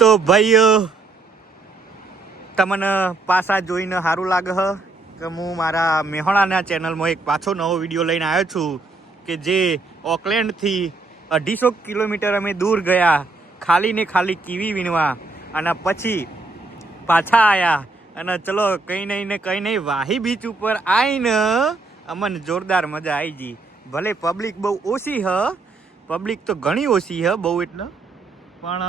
તો ભાઈઓ તમને પાછા જોઈને સારું લાગે છે કે હું મારા મેહોણાના ચેનલમાં એક પાછો નવો વિડીયો લઈને આવ્યો છું કે જે ઓકલેન્ડથી 250 કિલોમીટર અમે દૂર ગયા ખાલી ને ખાલી કીવી વીણવા અને પછી પાછા આવ્યા અને ચલો કંઈ નહીં વાહી બીચ ઉપર આવીને અમને જોરદાર મજા આવી ગઈ. ભલે પબ્લિક બહુ ઓછી હ, પબ્લિક તો ઘણી ઓછી હ બહુ, એટલે પણ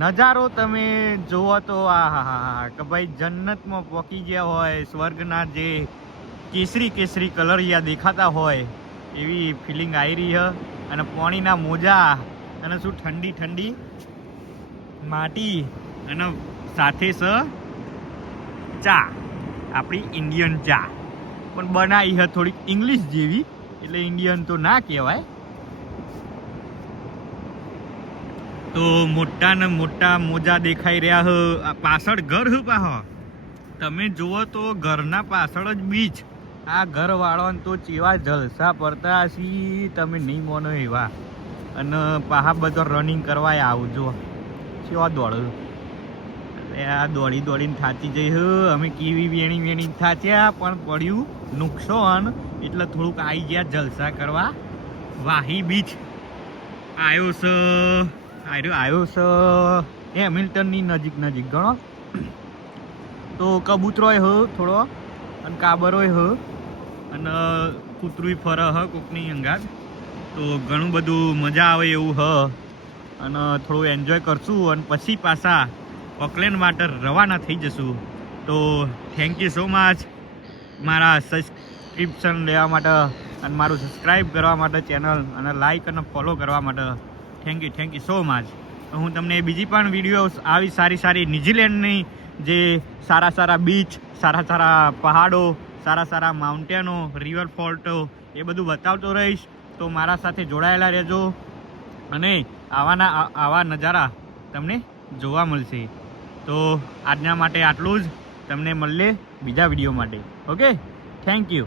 નજારો તમે જુઓ તો આ કે ભાઈ જન્નતમાં પહોંચી ગયા હોય, સ્વર્ગના જે કેસરી કલરિયા દેખાતા હોય એવી ફિલિંગ આવી રહી છે. અને પાણીના મોજા અને શું ઠંડી માટી અને સાથે સ ચા, આપણી ઇન્ડિયન ચા પણ બનાવી છે થોડીક ઇંગ્લિશ જેવી, એટલે ઇન્ડિયન તો ના કહેવાય. તો મોટા ને મોટા મોજા દેખાઈ રહ્યા હ. આ પાછળ ઘર હ પાહો તમે જુઓ તો ઘરના પાછળ જ બીચ. આ ઘર વાળાને તો ચેવા જલસા પડતા હશી તમે નહીં માનો એવા. અને પાહા બધા રનિંગ કરવા આવજો, કેવા દોડ આ દોડીને થાચી જઈ હ. અમે કેવી વેણી થાચ્યા પણ પડ્યું નુકસાન, એટલે થોડુંક આવી ગયા જલસા કરવા. વાહી બીચ આવ્યો છે હેમિલ્ટનની નજીક ગણો તો કબૂતરોય હ થોડો અને કાબરોય હ અને કૂતરું ફરે હ કોકની અંગાત. તો ઘણું બધું મજા આવે એવું હ અને થોડું એન્જોય કરશું અને પછી પાછા ઓકલેન્ડ માટે રવાના થઈ જશું. તો થેન્ક યુ સો મચ મારા સબસ્ક્રિપ્શન લેવા માટે અને મારું સબસ્ક્રાઈબ કરવા માટે ચેનલ, અને લાઈક અને ફોલો કરવા માટે થેન્ક યુ સો મચ. હું તમને બીજી પણ વિડીયો આવી સારી ન્યૂઝીલેન્ડની જે સારા બીચ, સારા પહાડો, સારા માઉન્ટેનો, રિવરફોલ્ટો એ બધું બતાવતો રહીશ. તો મારા સાથે જોડાયેલા રહેજો અને આવા નજારા તમને જોવા મળશે. તો આજના માટે આટલું જ. તમને મળીએ બીજા વિડીયો માટે. Okay, thank you.